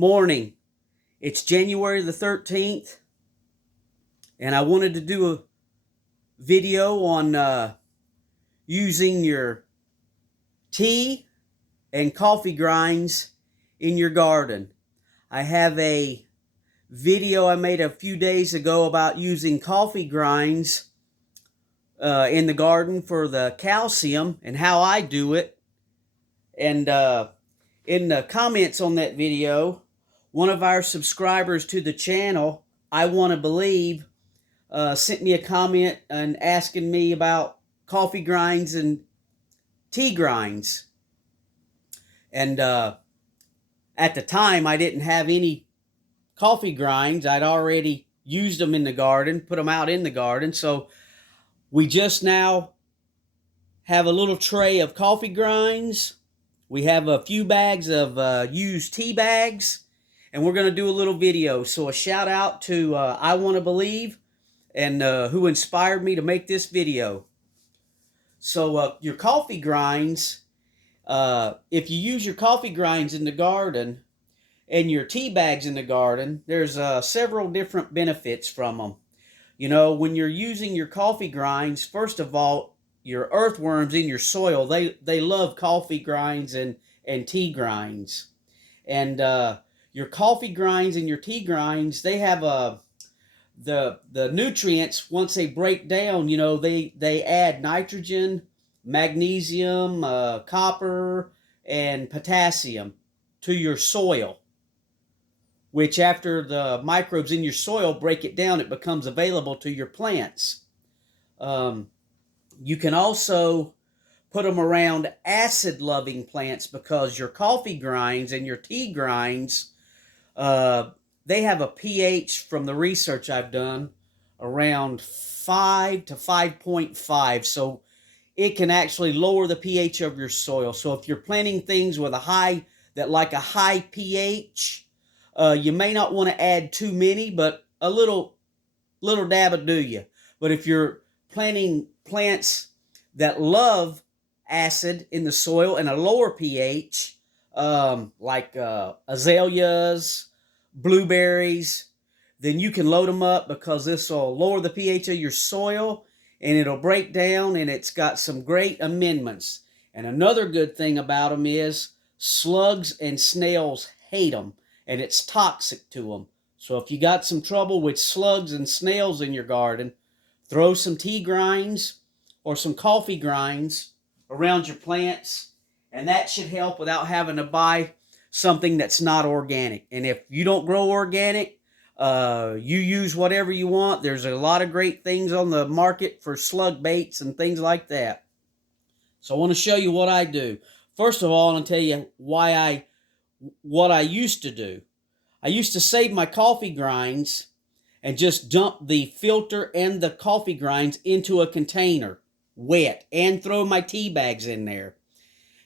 Morning. It's January the 13th, and I wanted to do a video on using your tea and coffee grinds in your garden. I have a video I made a few days ago about using coffee grinds in the garden for the calcium and how I do it. And in the comments on that video, one of our subscribers to the channel, I Want to Believe, sent me a comment and asking me about coffee grinds and tea grinds. And at the time, I didn't have any coffee grinds. I'd already used them in the garden, put them out in the garden. So we just now have a little tray of coffee grinds. We have a few bags of used tea bags, and we're going to do a little video. So a shout out to I Want to Believe, and who inspired me to make this video. So your coffee grinds, if you use your coffee grinds in the garden and your tea bags in the garden, there's several different benefits from them. You know, when you're using your coffee grinds, first of all, your earthworms in your soil, they love coffee grinds and tea grinds. And your coffee grinds and your tea grinds, they have the nutrients. Once they break down, you know, they add nitrogen, magnesium, copper, and potassium to your soil, which after the microbes in your soil break it down, it becomes available to your plants. You can also put them around acid-loving plants, because your coffee grinds and your tea grinds, they have a pH, from the research I've done, around 5 to 5.5. So it can actually lower the pH of your soil. So if you're planting things with a high pH, you may not want to add too many, but a little dab will do you. But if you're planting plants that love acid in the soil and a lower pH, like azaleas, blueberries, then you can load them up, because this will lower the pH of your soil and it'll break down, and it's got some great amendments. And another good thing about them is slugs and snails hate them, and it's toxic to them. So if you got some trouble with slugs and snails in your garden, throw some tea grinds or some coffee grinds around your plants, and that should help without having to buy something that's not organic. And if you don't grow organic, you use whatever you want. There's a lot of great things on the market for slug baits and things like that. So I want to show you what I do. First of all, I'm going to tell you what I used to do. I used to save my coffee grinds and just dump the filter and the coffee grinds into a container, wet, and throw my tea bags in there.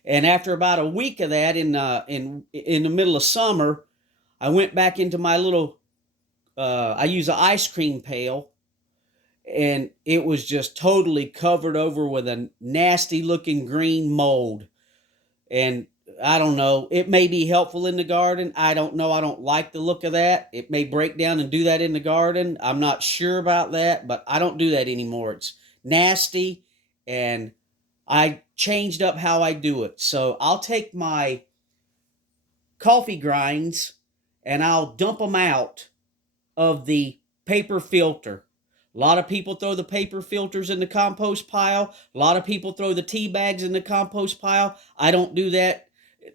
And after about a week of that, in the middle of summer, I went back into my little, I use an ice cream pail, and it was just totally covered over with a nasty looking green mold. And I don't know, it may be helpful in the garden. I don't know. I don't like the look of that. It may break down and do that in the garden. I'm not sure about that, but I don't do that anymore. It's nasty, and I changed up how I do it. So I'll take my coffee grinds and I'll dump them out of the paper filter. A lot of people throw the paper filters in the compost pile. A lot of people throw the tea bags in the compost pile. I don't do that.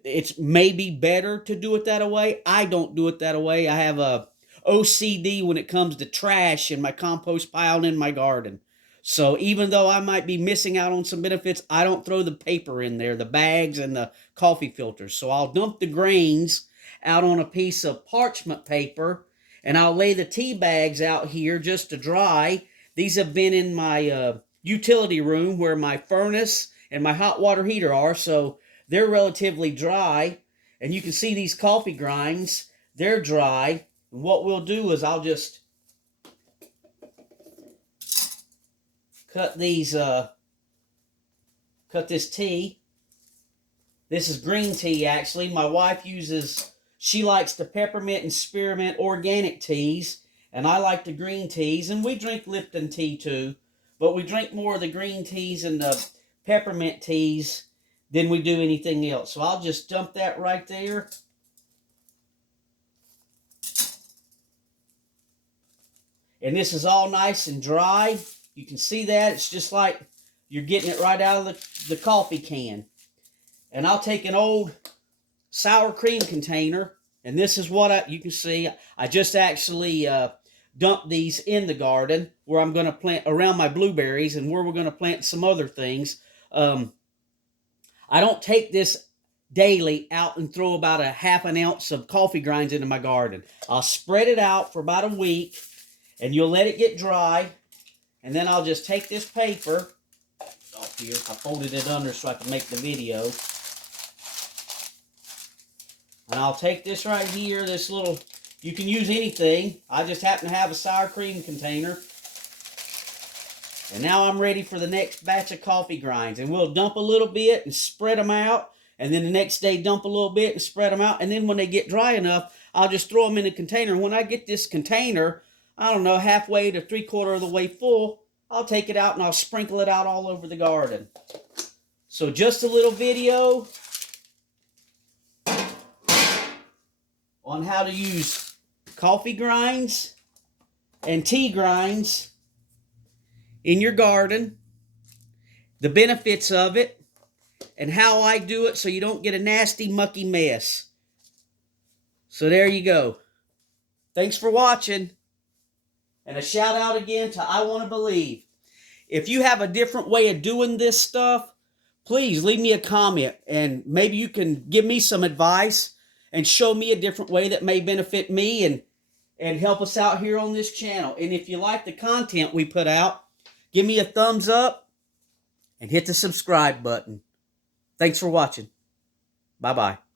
It's maybe better to do it that way. I don't do it that way. I have a OCD when it comes to trash in my compost pile and in my garden. So even though I might be missing out on some benefits, I don't throw the paper in there, the bags and the coffee filters. So I'll dump the grains out on a piece of parchment paper, and I'll lay the tea bags out here just to dry. These have been in my utility room where my furnace and my hot water heater are, so they're relatively dry. And you can see these coffee grinds, they're dry. And what we'll do is I'll just cut this tea. This is green tea, actually. My wife uses She likes the peppermint and spearmint organic teas, and I like the green teas, and we drink Lipton tea too, but we drink more of the green teas and the peppermint teas than we do anything else. So I'll just dump that right there. And this is all nice and dry. You can see that. It's just like you're getting it right out of the coffee can. And I'll take an old sour cream container, and this is what you can see. I just actually dumped these in the garden where I'm going to plant around my blueberries and where we're going to plant some other things. I don't take this daily out and throw about a half an ounce of coffee grinds into my garden. I'll spread it out for about a week, and you'll let it get dry, and then I'll just take this paper off here. I folded it under so I can make the video. And I'll take this right here, this little, you can use anything. I just happen to have a sour cream container. And now I'm ready for the next batch of coffee grinds. And we'll dump a little bit and spread them out. And then the next day dump a little bit and spread them out. And then when they get dry enough, I'll just throw them in a container. And when I get this container, I don't know, halfway to 3/4 of the way full, I'll take it out and I'll sprinkle it out all over the garden. So just a little video on how to use coffee grinds and tea grinds in your garden, the benefits of it, and how I do it so you don't get a nasty, mucky mess. So there you go. Thanks for watching. And a shout out again to I Want to Believe. If you have a different way of doing this stuff, please leave me a comment, and maybe you can give me some advice and show me a different way that may benefit me and help us out here on this channel. And if you like the content we put out, give me a thumbs up and hit the subscribe button. Thanks for watching. Bye-bye.